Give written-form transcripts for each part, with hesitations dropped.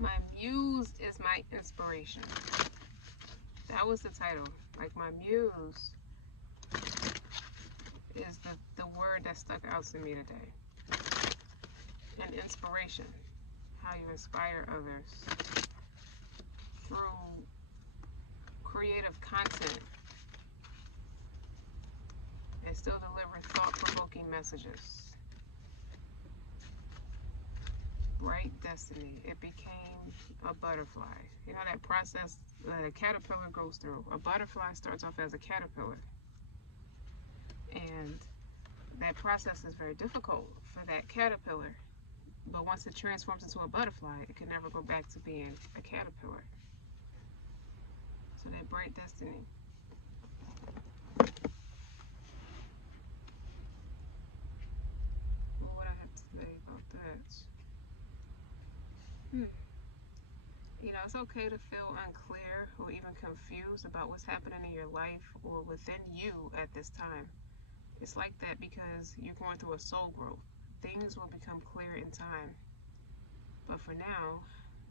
My muse is my inspiration. That was the title. Like, my muse is the word that stuck out to me today. And inspiration. How you inspire others through creative content and still deliver thought-provoking messages. Bright destiny. It became a butterfly. You know that process a caterpillar goes through. A butterfly starts off as a caterpillar. And that process is very difficult for that caterpillar. But once it transforms into a butterfly, it can never go back to being a caterpillar. So that bright destiny. What would I have to say about that? You know, it's okay to feel unclear or even confused about what's happening in your life or within you at this time. It's like that because you're going through a soul growth. Things will become clear in time. But for now,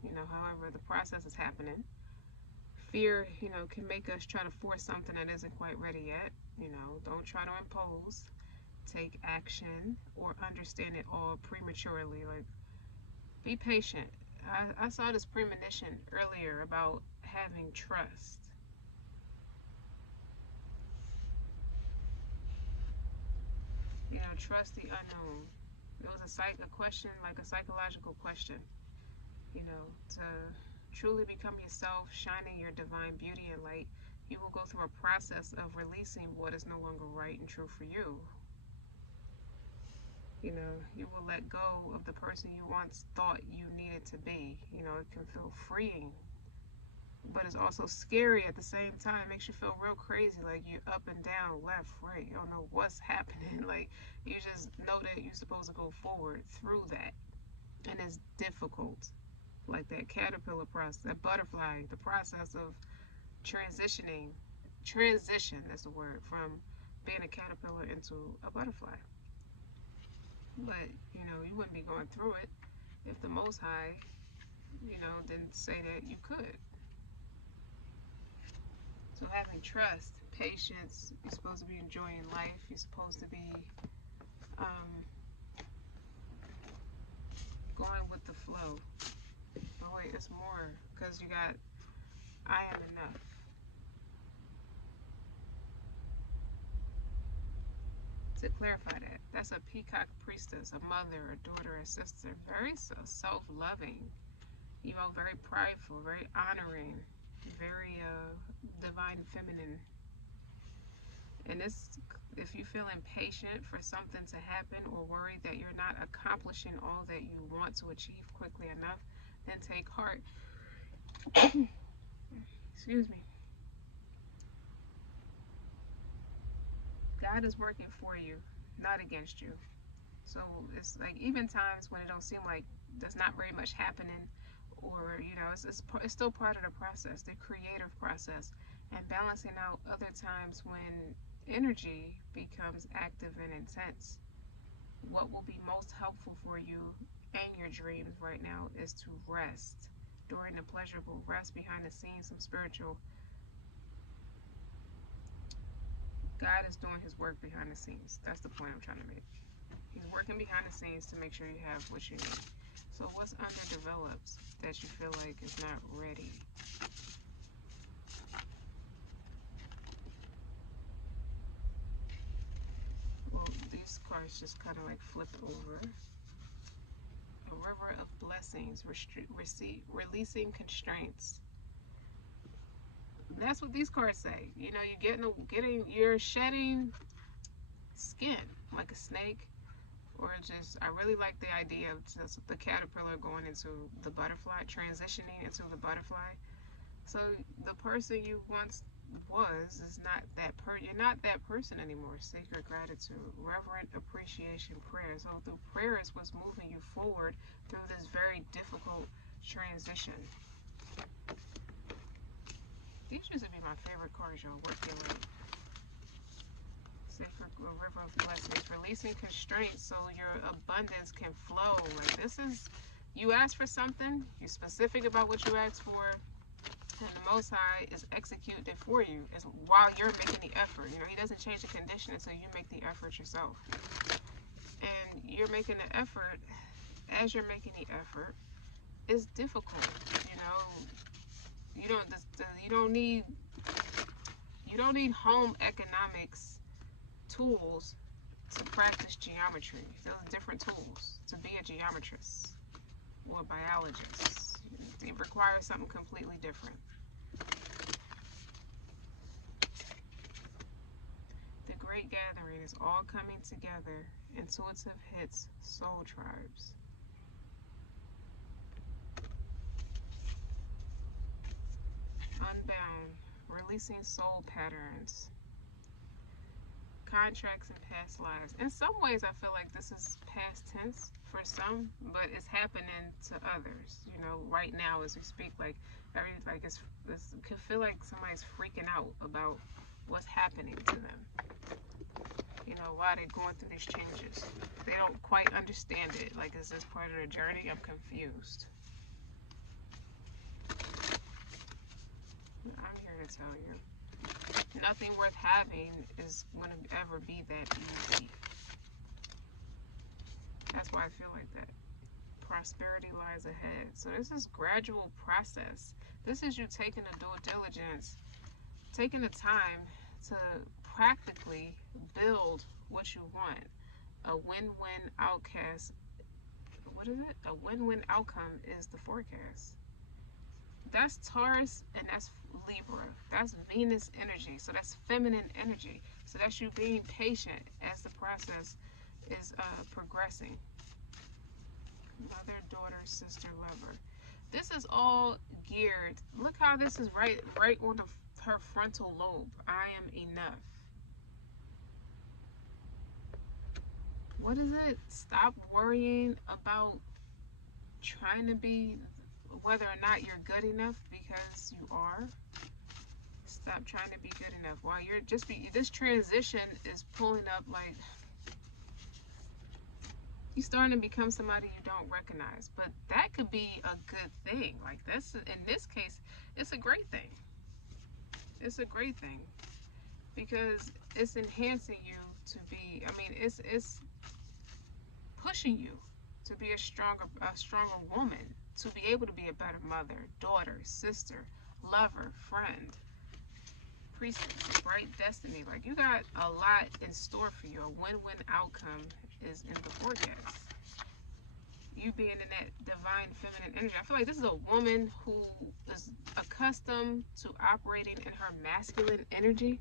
you know, however the process is happening, fear, you know, can make us try to force something that isn't quite ready yet. You know, don't try to impose, take action, or understand it all prematurely. Like, be patient. I saw this premonition earlier about having trust. You know, trust the unknown. It was a question, like a psychological question. You know, to truly become yourself, shining your divine beauty and light, you will go through a process of releasing what is no longer right and true for you. You know, you will let go of the person you once thought you needed to be. You know, it can feel freeing, but it's also scary at the same time. It makes you feel real crazy, like you're up and down, left, right. You don't know what's happening. Like, you just know that you're supposed to go forward through that. And it's difficult. Like that caterpillar process, that butterfly, the process of transitioning, transition is the word, from being a caterpillar into a butterfly. But, you know, you wouldn't be going through it if the Most High, you know, didn't say that you could. So having trust, patience, you're supposed to be enjoying life, you're supposed to be going with the flow. Oh wait, it's more, because you got, I am enough. To clarify that, that's a peacock priestess, a mother, a daughter, a sister, very self-loving, you know, very prideful, very honoring, very divine feminine. And this, if you feel impatient for something to happen or worried that you're not accomplishing all that you want to achieve quickly enough, then take heart. Excuse me. God is working for you, not against you. So it's like, even times when it don't seem like there's not very much happening, or, you know, it's still part of the process, the creative process, and balancing out other times when energy becomes active and intense. What will be most helpful for you and your dreams right now is to rest during the pleasurable, rest behind the scenes, some spiritual. God is doing his work behind the scenes. That's the point I'm trying to make. He's working behind the scenes to make sure you have what you need. So what's underdeveloped that you feel like is not ready? Well, these cards just kind of like flip over. A river of blessings, releasing constraints. That's what these cards say. You know, you're shedding skin like a snake, or just, I really like the idea of just the caterpillar going into the butterfly, transitioning into the butterfly. So the person you once was is not that you're not that person anymore. Sacred gratitude, reverent appreciation, prayer. So through prayer is what's moving you forward through this very difficult transition. These used to be my favorite cards, y'all. Work your way. Sacred river of blessings, releasing constraints so your abundance can flow. Like, this is You ask for something, you're specific about what you ask for, and the Most High is executing it for you as while you're making the effort. You know, He doesn't change the condition until you make the effort yourself. And you're making the effort. As you're making the effort, it's difficult. You know, you don't need home economics tools to practice geometry. Those are different tools to be a geometrist or a biologist. It requires something completely different. The Great Gathering is all coming together. Intuitive hits, soul tribes. Unbound, releasing soul patterns. Contracts and past lives. In some ways, I feel like this is past tense for some, but it's happening to others. You know, right now as we speak, like it could feel like somebody's freaking out about what's happening to them. You know, why they're going through these changes. They don't quite understand it. Like, is this part of their journey? I'm confused. I'm here to tell you. Nothing worth having is going to ever be that easy. That's why I feel like that. Prosperity lies ahead. So this is gradual process. This is you taking the due diligence, taking the time to practically build what you want. A win-win outcast. What is it? A win-win outcome is the forecast. That's Taurus and that's Libra. That's Venus energy. So that's feminine energy. So that's you being patient as the process is progressing. Mother, daughter, sister, lover. This is all geared. Look how this is right on her frontal lobe. I am enough. What is it? Stop worrying about trying to be, whether or not you're good enough, because you are. Stop trying to be good enough. While you're this transition is pulling up like you're starting to become somebody you don't recognize. But that could be a good thing. Like this, in this case, it's a great thing. It's a great thing because it's enhancing you to be. I mean, it's pushing you to be a stronger woman, to be able to be a better mother, daughter, sister, lover, friend, priestess, bright destiny. Like, you got a lot in store for you. A win-win outcome is in the forecast. You being in that divine feminine energy. I feel like this is a woman who is accustomed to operating in her masculine energy.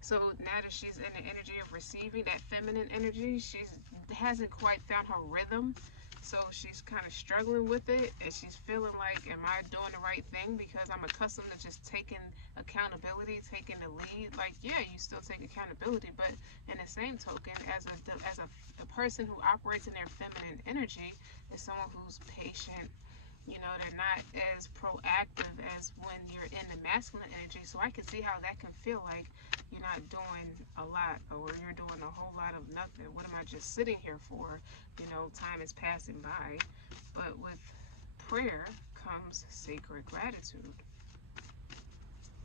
So now that she's in the energy of receiving that feminine energy, she hasn't quite found her rhythm. So she's kind of struggling with it, and she's feeling like, am I doing the right thing? Because I'm accustomed to just taking accountability, taking the lead. Like, yeah, you still take accountability, but in the same token, as a person who operates in their feminine energy, is someone who's patient. You know, they're not as proactive as when you're in the masculine energy. So I can see how that can feel like you're not doing a lot, or you're doing a whole lot of nothing. What am I just sitting here for? You know, time is passing by. But with prayer comes sacred gratitude.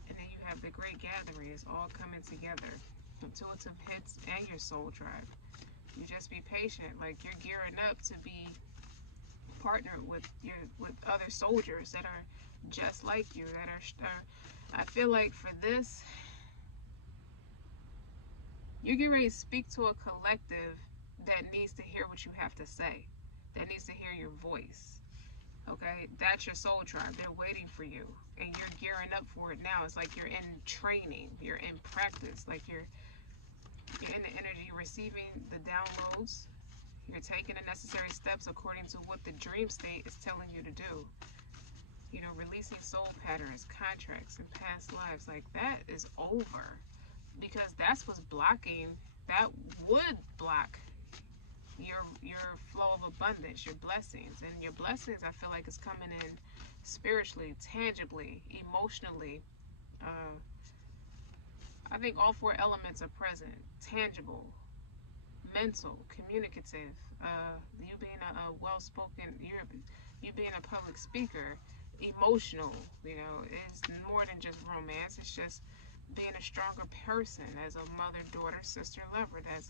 And then you have the Great Gathering. It's all coming together. Intuitive hits and your soul tribe. You just be patient. Like, you're gearing up to be partnered with other soldiers that are just like you, that are I feel like for this, you're getting ready to speak to a collective that needs to hear what you have to say, that needs to hear your voice. Okay, that's your soul tribe. They're waiting for you, and you're gearing up for it now. It's like you're in training, you're in practice, like you're in the energy, receiving the downloads. You're taking the necessary steps according to what the dream state is telling you to do. You know, releasing soul patterns, contracts, and past lives. Like, that is over. Because that's what's blocking, that would block your flow of abundance, your blessings. And your blessings, I feel like, is coming in spiritually, tangibly, emotionally. I think all four elements are present. Tangible, mental, communicative, you being a well-spoken, you being a public speaker, emotional, you know, it's more than just romance. It's just being a stronger person as a mother, daughter, sister, lover. That's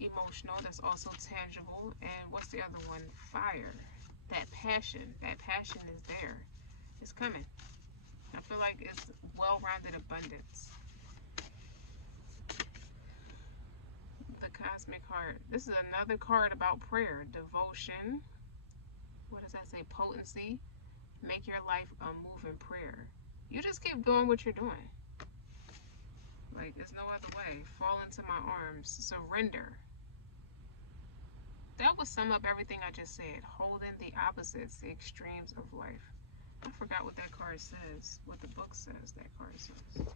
emotional, that's also tangible. And what's the other one? Fire. That passion. That passion is there. It's coming. I feel like it's well-rounded abundance. The Cosmic Heart. This is another card about prayer. Devotion. What does that say? Potency. Make your life a move in prayer. You just keep doing what you're doing. Like, there's no other way. Fall into my arms. Surrender. That would sum up everything I just said. Holding the opposites, the extremes of life. I forgot what that card says. What the book says that card says.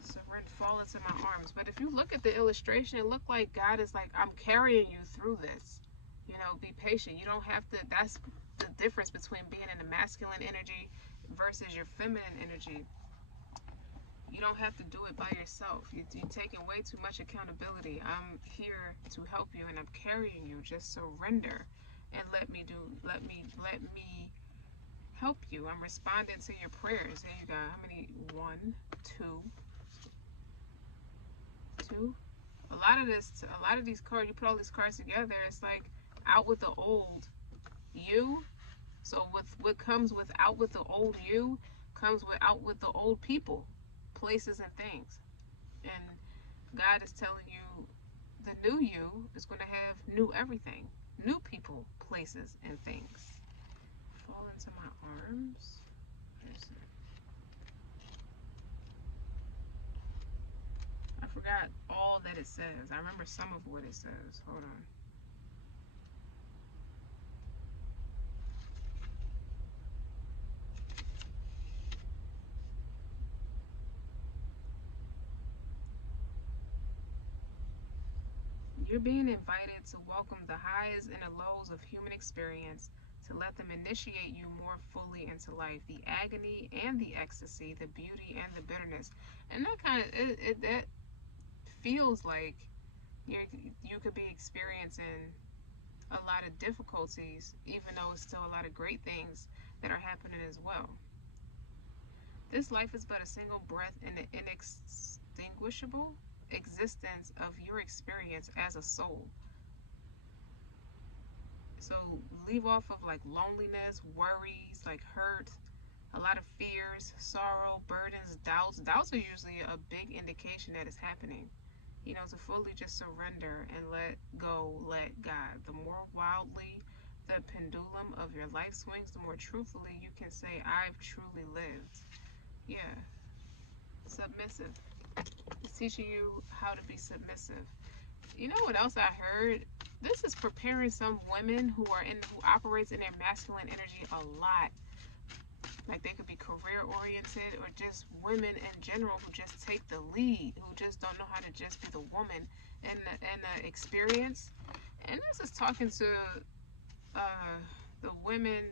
Surrender, fall into my arms. But if you look at the illustration, it looked like God is like, I'm carrying you through this. You know, be patient. You don't have to, that's the difference between being in the masculine energy versus your feminine energy. You don't have to do it by yourself. You're taking way too much accountability. I'm here to help you and I'm carrying you. Just surrender and let me help you. I'm responding to your prayers. Here you go. How many? 1, 2, 2. A lot of these cards, you put all these cards together, it's like out with the old you. So with what comes without with the old you comes without with the old people, places and things. And God is telling you the new you is going to have new everything, new people, places, and things. Fall into my arms. I forgot all that it says. I remember some of what it says. Hold on. You're being invited to welcome the highs and the lows of human experience, to let them initiate you more fully into life, the agony and the ecstasy, the beauty and the bitterness. And that kind of, that feels like you could be experiencing a lot of difficulties, even though it's still a lot of great things that are happening as well. This life is but a single breath in the inextinguishable existence of your experience as a soul. So leave off of like loneliness, worries, like hurt, a lot of fears, sorrow, burdens, doubts. Doubts are usually a big indication that it's happening. You know, to fully just surrender and let go, let God. The more wildly the pendulum of your life swings, the more truthfully you can say, I've truly lived. Yeah. Submissive. It's teaching you how to be submissive. You know what else I heard? This is preparing some women who operates in their masculine energy a lot. Like they could be career oriented or just women in general who just take the lead, who just don't know how to just be the woman in the experience. And this is talking to the women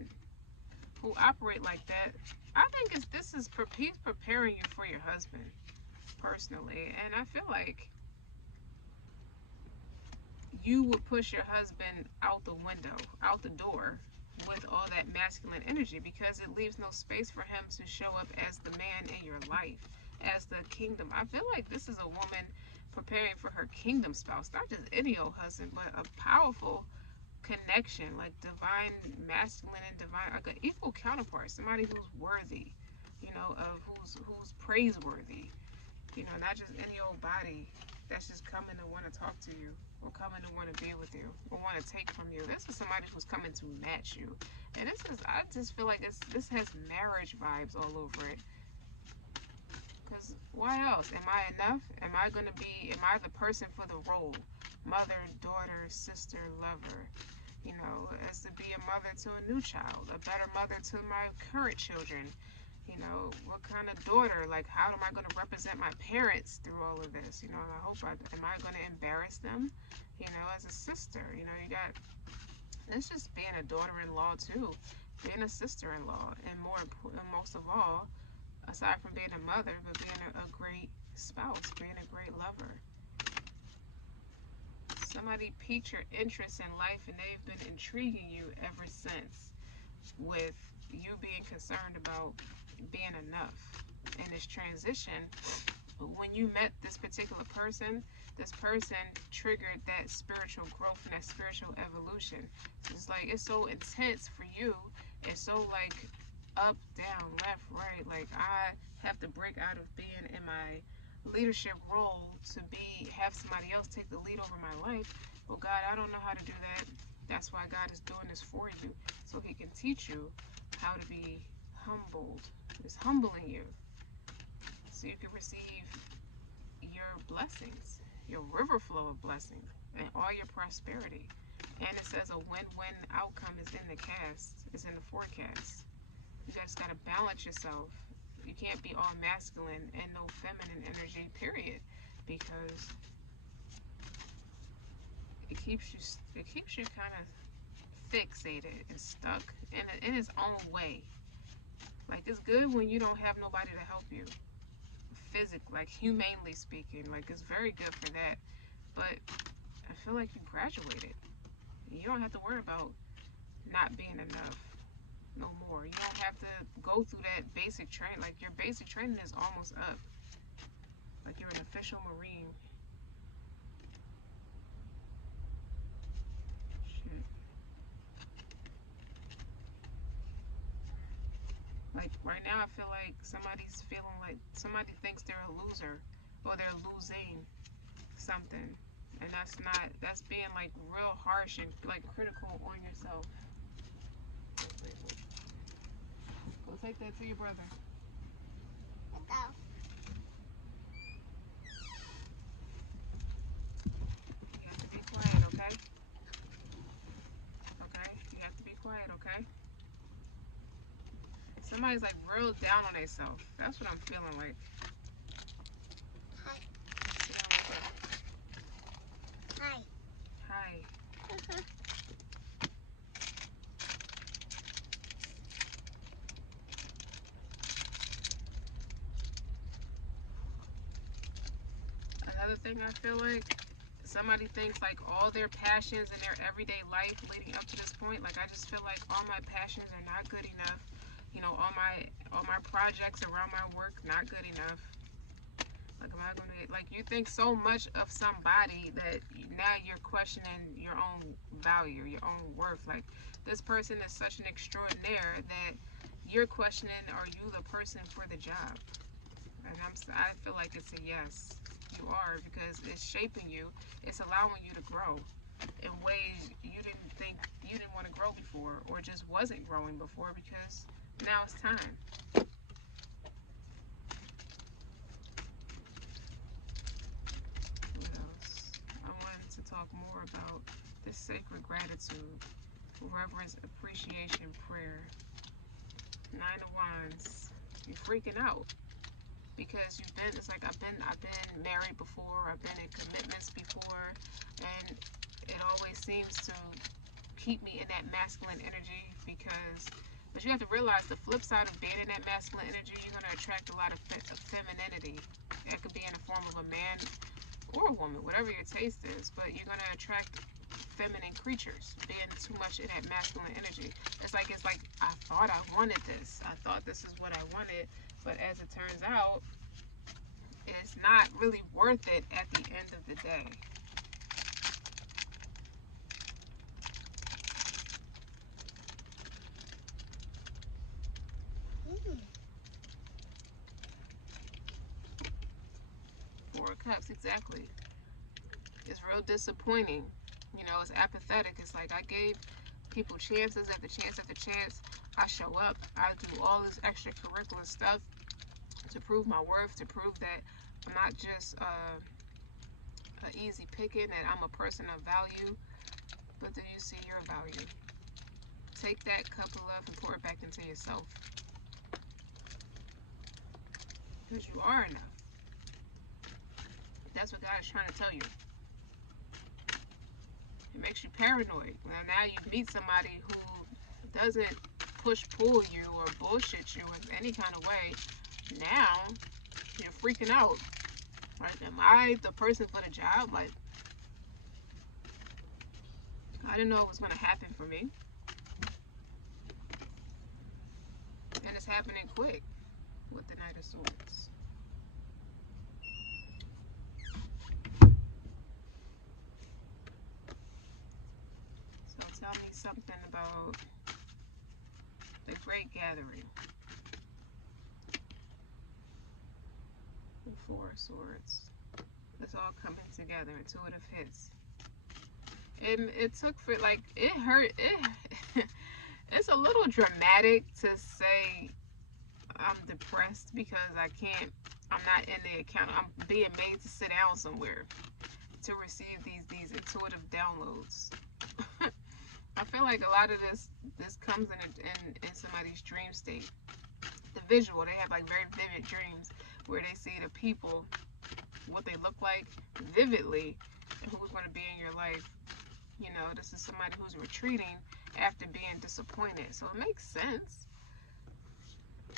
who operate like that. I think he's preparing you for your husband, personally. And I feel like you would push your husband out the window, out the door, with all that masculine energy, because it leaves no space for him to show up as the man in your life, as the kingdom. I feel like this is a woman preparing for her kingdom spouse, not just any old husband, but a powerful connection, like divine masculine and divine, like an equal counterpart, somebody who's worthy, you know, of who's praiseworthy, you know, not just any old body that's just coming to want to talk to you, or coming to want to be with you, or want to take from you. This is somebody who's coming to match you. And I just feel like this has marriage vibes all over it. Because why else? Am I enough? Am I the person for the role? Mother, daughter, sister, lover. You know, as to be a mother to a new child, a better mother to my current children. You know, what kind of daughter, like how am I going to represent my parents through all of this? You know, am I going to embarrass them? You know, as a sister, you know, it's just being a daughter-in-law too, being a sister-in-law, and most of all, aside from being a mother, but being a great spouse, being a great lover. Somebody piqued your interest in life and they've been intriguing you ever since, with you being concerned about being enough. And this transition, when you met this particular person, this person triggered that spiritual growth and that spiritual evolution. It's like, it's so intense for you. It's so like up, down, left, right. Like, I have to break out of being in my leadership role to have somebody else take the lead over my life. Well, God, I don't know how to do that. That's why God is doing this for you, so he can teach you how to be humbled. It's humbling you so you can receive your blessings, your river flow of blessings, and all your prosperity. And it says a win-win outcome is in the cast, is in the forecast. You just got to balance yourself. You can't be all masculine and no feminine energy, period, because it keeps you kind of fixated and stuck in its own way. Like, it's good when you don't have nobody to help you, physically, like humanely speaking. Like, it's very good for that. But I feel like you graduated. You don't have to worry about not being enough no more. You don't have to go through that basic training. Like, your basic training is almost up. Like, you're an official Marine. Shit. Like, right now I feel like somebody's feeling like somebody thinks they're a loser or they're losing something. And that's being like real harsh and like critical on yourself. Go take that to your brother. Go. You have to be quiet, okay? Okay? You have to be quiet, okay? Somebody's like real down on themselves. That's what I'm feeling like. Hi. Hi. Another thing I feel like, somebody thinks like all their passions in their everyday life leading up to this point, like, I just feel like all my passions are not good enough. You know, all my projects around my work not good enough. Like, am I gonna, like, you think so much of somebody that now you're questioning your own value, your own worth. Like, this person is such an extraordinaire that you're questioning, are you the person for the job? And I feel like it's a yes. You are, because it's shaping you. It's allowing you to grow in ways you didn't want to grow before, or just wasn't growing before, because now it's time. What else? I wanted to talk more about this sacred gratitude, reverence, appreciation, prayer. Nine of Wands. You're freaking out because it's like I've been married before, I've been in commitments before, and it always seems to keep me in that masculine energy, but you have to realize the flip side of being in that masculine energy, you're going to attract a lot of femininity. That could be in the form of a man or a woman, whatever your taste is, but you're going to attract feminine creatures being too much in that masculine energy. It's like I thought I wanted this. I thought this is what I wanted, but as it turns out, it's not really worth it at the end of the day. Four of Cups, exactly. It's real disappointing. You know, it's apathetic. It's like I gave people chances after chance after chance. I show up. I do all this extracurricular stuff to prove my worth, to prove that I'm not just an easy picking, that I'm a person of value. But do you see your value? Take that cup of love and pour it back into yourself. Because you are enough. That's what God is trying to tell you. It makes you paranoid. Now you meet somebody who doesn't pull you or bullshit you in any kind of way. Now you're freaking out. Like, am I the person for the job? Like, I didn't know it was going to happen for me. And it's happening quick with the Knight of Swords. So tell me something about the Great Gathering. The Four of Swords. It's all coming together. Intuitive hits. It took for, like, it hurt. It's a little dramatic to say I'm depressed because I'm not in the account. I'm being made to sit down somewhere to receive these intuitive downloads. I feel like a lot of this comes in somebody's dream state. The visual, they have like very vivid dreams where they see the people, what they look like vividly, and who's going to be in your life. You know, this is somebody who's retreating after being disappointed. So it makes sense.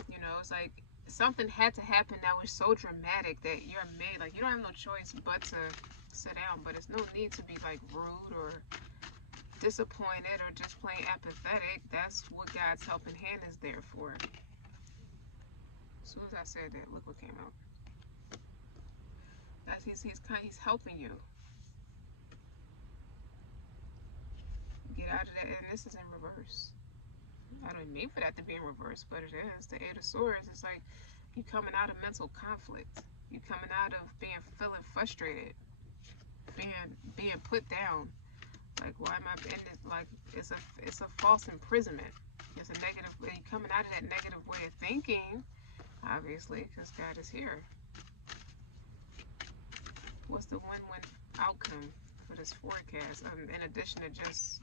You know, it's like something had to happen that was so dramatic that you're made, like, you don't have no choice but to sit down. But it's no need to be like rude or disappointed or just plain apathetic. That's what God's helping hand is there for. As soon as I said that, look what came out. That's he's helping you get out of that. And this is in reverse. I don't mean for that to be in reverse, but it is. The Eight of Swords, it's like you coming out of mental conflict. You coming out of feeling frustrated, being put down. Like, why am I in this? Like, it's a false imprisonment. It's a negative way. You coming out of that negative way of thinking, obviously, because God is here. What's the win-win outcome for this forecast? In addition to just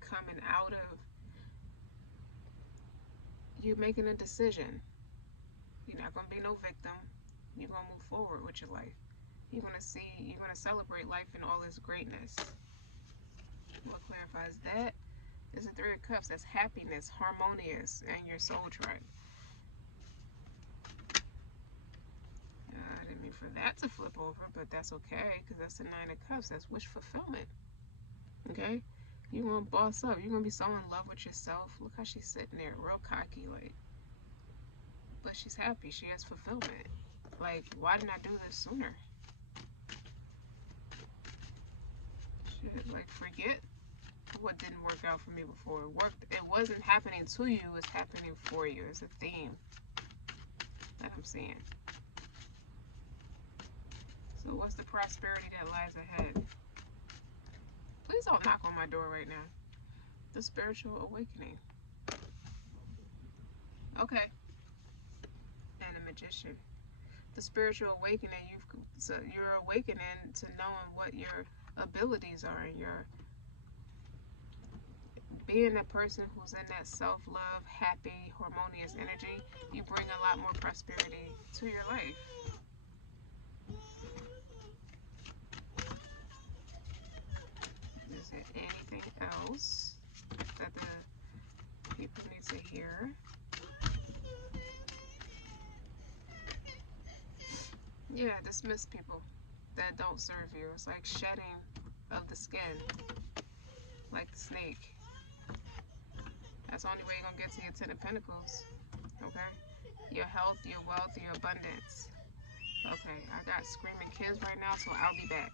coming out of you making a decision. You're not going to be no victim. You're going to move forward with your life. You're going to celebrate life in all its greatness. What clarifies that is the Three of Cups. That's happiness, harmonious, and your soul tribe. I didn't mean for that to flip over, but that's okay, because that's the Nine of Cups. That's wish fulfillment. Okay? You're going to boss up. You're going to be so in love with yourself. Look how she's sitting there, real cocky, like. But she's happy. She has fulfillment. Like, why didn't I do this sooner? Shit, like, forget what didn't work out for me before. It wasn't happening to you. It's happening for you. It's a theme that I'm seeing. So what's the prosperity that lies ahead? Please don't knock on my door right now. The spiritual awakening. Okay. And a magician. The spiritual awakening, you're awakening to knowing what your abilities are, and you're being a person who's in that self-love, happy, harmonious energy. You bring a lot more prosperity to your life. Is there anything else that the people need to hear? Yeah, dismiss people that don't serve you. It's like shedding of the skin, like the snake. That's the only way you're going to get to your Ten of Pentacles. Okay? Your health, your wealth, your abundance. Okay, I got screaming kids right now, so I'll be back.